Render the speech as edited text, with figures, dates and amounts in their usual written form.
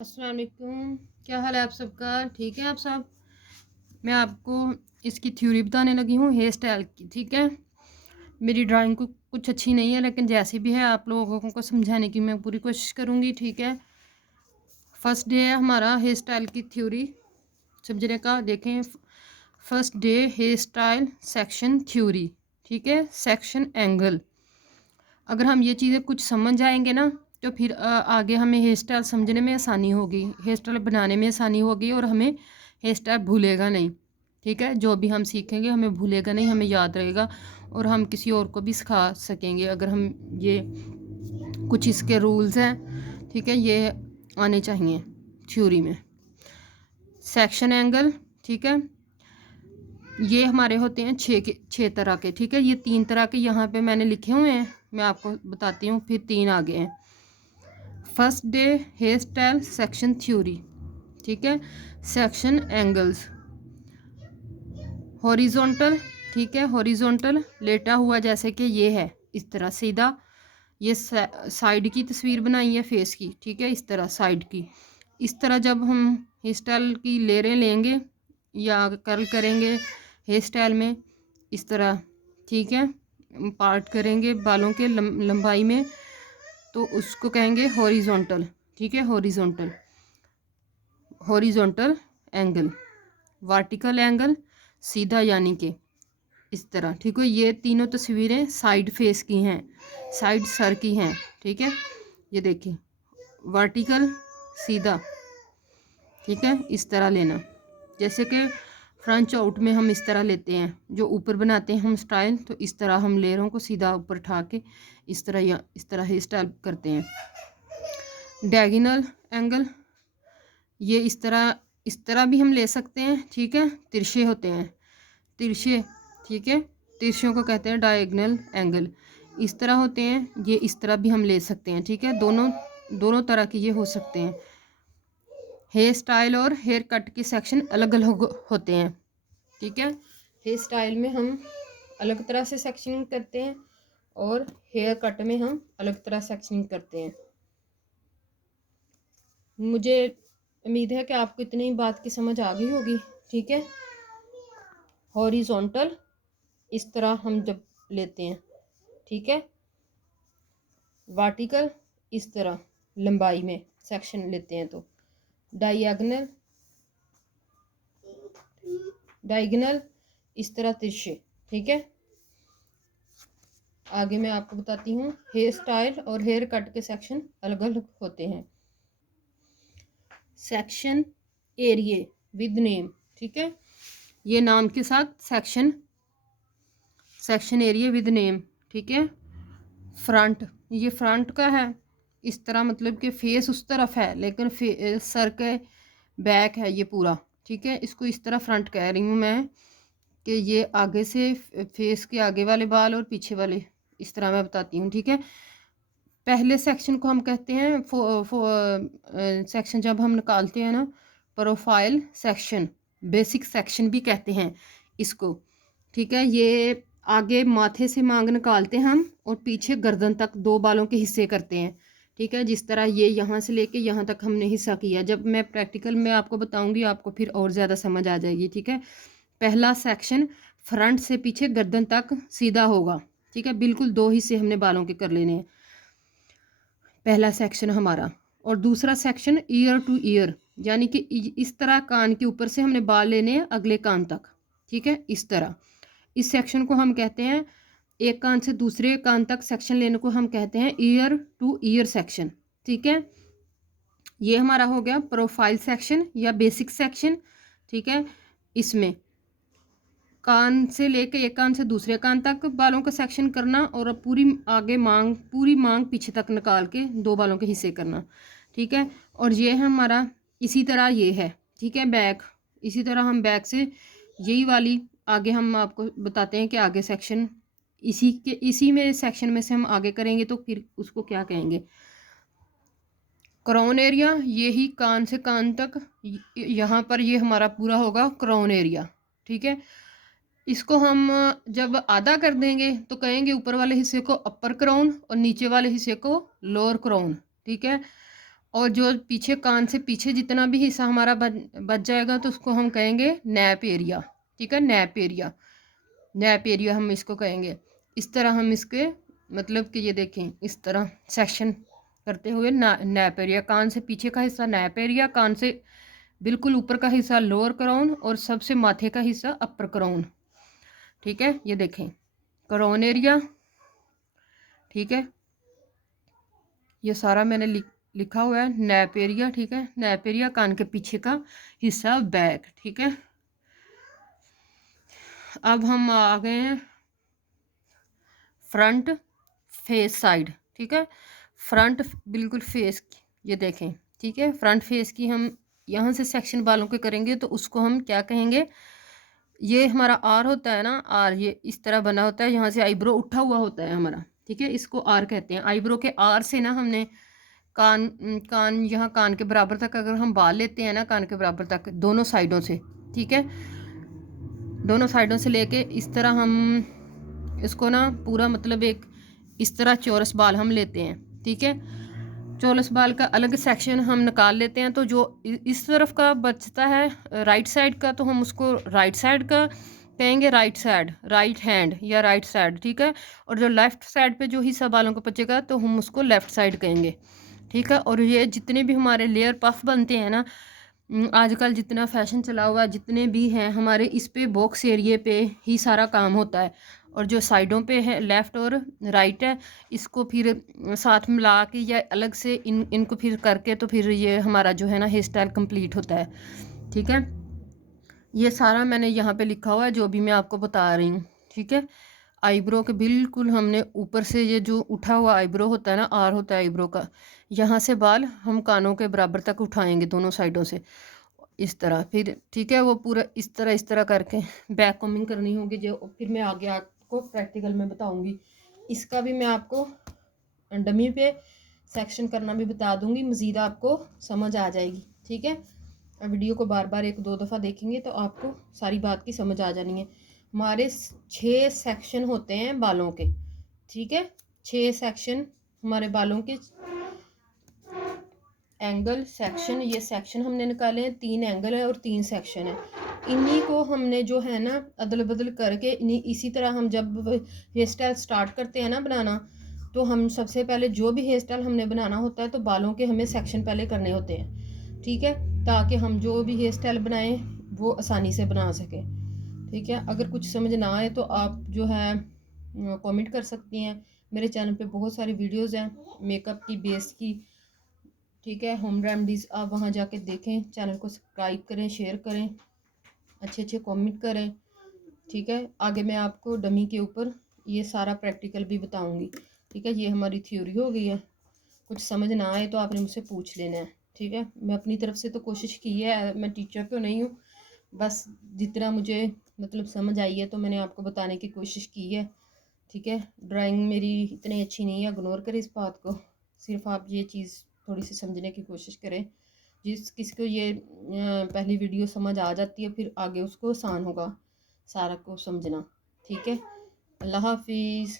अस्सलाम वालेकुम। क्या हाल है आप सबका? ठीक है आप सब? मैं आपको इसकी थ्योरी बताने लगी हूँ हेयर स्टाइल की। ठीक है, मेरी ड्राइंग को कुछ अच्छी नहीं है, लेकिन जैसी भी है आप लोगों को समझाने की मैं पूरी कोशिश करूँगी। ठीक है, फर्स्ट डे है हमारा हेयर स्टाइल की थ्योरी समझने का। देखें, first day hair style section theory. ठीक है, सेक्शन एंगल। अगर हम ये चीज़ें कुछ समझ जाएंगे ना, तो फिर आगे हमें हेयर स्टाइल समझने में आसानी होगी, हेयर स्टाइल बनाने में आसानी होगी, और हमें हेयर स्टाइल भूलेगा नहीं। ठीक है, जो भी हम सीखेंगे हमें भूलेगा नहीं, हमें याद रहेगा, और हम किसी और को भी सिखा सकेंगे अगर हम ये कुछ इसके रूल्स हैं। ठीक है, ये आने चाहिए थ्योरी में। सेक्शन एंगल, ठीक है, ये हमारे होते हैं छः तरह के। ठीक है, ये 3 तरह के यहाँ पे मैंने लिखे हुए हैं, मैं आपको बताती हूँ, फिर 3 आगे हैं। First day hair style section theory. ठीक है, सेक्शन एंगल्स हॉरिजॉन्टल। ठीक है, हॉरिजॉन्टल लेटा हुआ जैसे कि ये है, इस तरह सीधा। ये साइड की तस्वीर बनाई है फेस की। ठीक है, इस तरह साइड की। इस तरह जब हम हेयर स्टाइल की लेयरें लेंगे या कर्ल करेंगे हेयर स्टाइल में, इस तरह, ठीक है, पार्ट करेंगे बालों के लंबाई में, तो उसको कहेंगे हॉरिजॉन्टल। ठीक है, horizontal, horizontal angle. Vertical angle सीधा, यानी कि इस तरह। ठीक है, ये तीनों तस्वीरें साइड फेस की हैं, साइड सर की हैं। ठीक है, ये देखिए, वर्टिकल सीधा। ठीक है, इस तरह लेना, जैसे कि फ्रंट आउट में हम इस तरह लेते हैं, जो ऊपर बनाते हैं हम स्टाइल, तो इस तरह हम लेयरों को सीधा ऊपर उठा के इस तरह या इस तरह हेयर स्टाइल करते हैं। डायगोनल एंगल, ये इस तरह भी हम ले सकते हैं। ठीक है, तिरछे होते हैं, तिरछे। ठीक है, तिरछों को कहते हैं डायगोनल एंगल। इस तरह होते हैं, ये इस तरह भी हम ले सकते हैं। ठीक है, दोनों दोनों तरह के ये हो सकते हैं। हेयर स्टाइल और हेयर कट के सेक्शन अलग अलग होते हैं। ठीक है, हेयर स्टाइल में हम अलग तरह से सेक्शनिंग करते हैं, और हेयर कट में हम अलग तरह सेक्शनिंग करते हैं। मुझे उम्मीद है कि आपको इतनी बात की समझ आ गई होगी। ठीक है, हॉरिजॉन्टल इस तरह हम जब लेते हैं, ठीक है, वर्टिकल इस तरह लंबाई में सेक्शन लेते हैं, तो डायगोनल, डायगोनल इस तरह तिरछे। ठीक है, आगे मैं आपको बताती हूँ, हेयर स्टाइल और हेयर कट के सेक्शन अलग अलग होते हैं। Section area with name. ठीक है, ये नाम के साथ section, section area with name. ठीक है, फ्रंट, ये फ्रंट का है, इस तरह, मतलब कि फेस उस तरफ है, लेकिन सर के बैक है ये पूरा। ठीक है, इसको इस तरह फ्रंट कह रही हूँ मैं, कि ये आगे से फेस के आगे वाले बाल और पीछे वाले, इस तरह मैं बताती हूँ। ठीक है, पहले सेक्शन को हम कहते हैं सेक्शन जब हम निकालते हैं ना, प्रोफाइल सेक्शन, बेसिक सेक्शन भी कहते हैं इसको। ठीक है, ये आगे माथे से मांग निकालते हैं हम, और पीछे गर्दन तक 2 बालों के हिस्से करते हैं। ठीक है, जिस तरह ये यहाँ से लेके यहाँ तक हमने हिस्सा किया, जब मैं प्रैक्टिकल में आपको बताऊंगी आपको फिर और ज़्यादा समझ आ जाएगी। ठीक है, पहला सेक्शन फ्रंट से पीछे गर्दन तक सीधा होगा। ठीक है, बिल्कुल 2 हिस्से हमने बालों के कर लेने हैं, पहला सेक्शन हमारा। और दूसरा सेक्शन ईयर टू ईयर, यानी कि इस तरह कान के ऊपर से हमने बाल लेने हैं अगले कान तक। ठीक है, इस तरह, इस सेक्शन को हम कहते हैं, एक कान से दूसरे कान तक सेक्शन लेने को हम कहते हैं ईयर टू ईयर सेक्शन। ठीक है, ये हमारा हो गया प्रोफाइल सेक्शन या बेसिक सेक्शन। ठीक है, इसमें कान से लेके एक कान से दूसरे कान तक बालों का सेक्शन करना, और पूरी आगे मांग, पूरी मांग पीछे तक निकाल के 2 बालों के हिस्से करना। ठीक है, और ये है हमारा, इसी तरह ये है। ठीक है, बैक, इसी तरह हम बैक से यही वाली आगे हम आपको बताते हैं कि आगे सेक्शन इसी में सेक्शन में से हम आगे करेंगे, तो फिर उसको क्या कहेंगे, क्राउन एरिया। ये ही कान से कान तक, यहाँ पर ये हमारा पूरा होगा क्राउन एरिया। ठीक है, इसको हम जब आधा कर देंगे तो कहेंगे ऊपर वाले हिस्से को अपर क्राउन और नीचे वाले हिस्से को लोअर क्राउन। ठीक है, और जो पीछे कान से पीछे जितना भी हिस्सा हमारा बच जाएगा तो उसको हम कहेंगे नैप एरिया। ठीक है, नैप एरिया, नैप एरिया हम इसको कहेंगे। इस तरह हम इसके मतलब कि ये देखें, इस तरह सेक्शन करते हुए नैप एरिया, कान से पीछे का हिस्सा नैप एरिया, कान से बिल्कुल ऊपर का हिस्सा लोअर क्राउन और सबसे माथे का हिस्सा अपर क्राउन। ठीक है, ये देखें क्राउन एरिया। ठीक है, ये सारा मैंने लिखा हुआ है नैप एरिया। ठीक है, नैप एरिया कान के पीछे का हिस्सा बैक। ठीक है, अब हम आ गए हैं फ्रंट फेस साइड। ठीक है, फ्रंट बिल्कुल फेस, ये देखें। ठीक है, फ्रंट फेस की हम यहाँ से सेक्शन बालों के करेंगे तो उसको हम क्या कहेंगे, ये हमारा आर होता है ना, आर ये इस तरह बना होता है, यहाँ से आईब्रो उठा हुआ होता है हमारा। ठीक है, इसको आर कहते हैं। आईब्रो के आर से ना हमने कान कान यहाँ कान के बराबर तक अगर हम बाल लेते हैं ना, कान के बराबर तक दोनों साइडों से, ठीक है, दोनों साइडों से लेके इस तरह हम इसको ना पूरा मतलब एक इस तरह चौरस बाल हम लेते हैं। ठीक है, चौरस बाल का अलग सेक्शन हम निकाल लेते हैं, तो जो इस तरफ का बचता है राइट साइड का, तो हम उसको राइट साइड का कहेंगे, राइट साइड, राइट हैंड या राइट साइड। ठीक है, और जो लेफ्ट साइड पे जो हिस्सा बालों का बचेगा तो हम उसको लेफ्ट साइड कहेंगे। ठीक है, और ये जितने भी हमारे लेयर पफ बनते हैं ना, आजकल जितना फैशन चला हुआ जितने भी हैं हमारे, इस पे बॉक्स एरिए पे ही सारा काम होता है। और जो साइडों पे है लेफ़्ट और राइट है, इसको फिर साथ मिला के या अलग से इनको फिर करके तो फिर ये हमारा जो है ना हेयर स्टाइल कंप्लीट होता है। ठीक है, ये सारा मैंने यहाँ पे लिखा हुआ है जो भी मैं आपको बता रही हूँ। ठीक है, आईब्रो के बिल्कुल हमने ऊपर से ये जो उठा हुआ आईब्रो होता है ना, आर होता है आईब्रो का, यहाँ से बाल हम कानों के बराबर तक उठाएंगे दोनों साइडों से इस तरह। फिर ठीक है, वो पूरा इस तरह करके बैक कॉमिंग करनी होगी, जो फिर मैं आगे आपको प्रैक्टिकल में बताऊंगी। इसका भी मैं आपको डमी पे सेक्शन करना भी बता दूंगी, मज़ीद आपको समझ आ जाएगी। ठीक है, वीडियो को बार बार 1-2 दफ़ा देखेंगे तो आपको सारी बात की समझ आ जानी है। हमारे 6 सेक्शन होते हैं बालों के। ठीक है, 6 सेक्शन हमारे बालों के, एंगल सेक्शन, ये सेक्शन हमने निकाले हैं, 3 एंगल है और 3 सेक्शन है। इन्हीं को हमने जो है ना अदल बदल करके इसी तरह हम जब हेयर स्टाइल स्टार्ट करते हैं ना बनाना, तो हम सबसे पहले जो भी हेयर स्टाइल हमने बनाना होता है तो बालों के हमें सेक्शन पहले करने होते हैं। ठीक है, ताकि हम जो भी हेयर स्टाइल बनाएं वो आसानी से बना सकें। ठीक है, अगर कुछ समझ ना आए तो आप जो है कमेंट कर सकती हैं। मेरे चैनल पे बहुत सारी वीडियोस हैं मेकअप की, बेस की। ठीक है, होम रेमडीज़ आप वहाँ जाके देखें, चैनल को सब्सक्राइब करें, शेयर करें, अच्छे अच्छे कमेंट करें। ठीक है, आगे मैं आपको डमी के ऊपर ये सारा प्रैक्टिकल भी बताऊंगी। ठीक है, ये हमारी थ्योरी हो गई है। कुछ समझ ना आए तो आपने मुझसे पूछ लेना है। ठीक है, मैं अपनी तरफ से तो कोशिश की है, मैं टीचर तो नहीं हूँ, बस जितना मुझे मतलब समझ आई है तो मैंने आपको बताने की कोशिश की है। ठीक है, ड्राइंग मेरी इतनी अच्छी नहीं है, इग्नोर करें इस बात को, सिर्फ आप ये चीज़ थोड़ी सी समझने की कोशिश करें। जिस किसी को ये पहली वीडियो समझ आ जाती है फिर आगे उसको आसान होगा सारा को समझना। ठीक है, अल्लाह हाफिज़।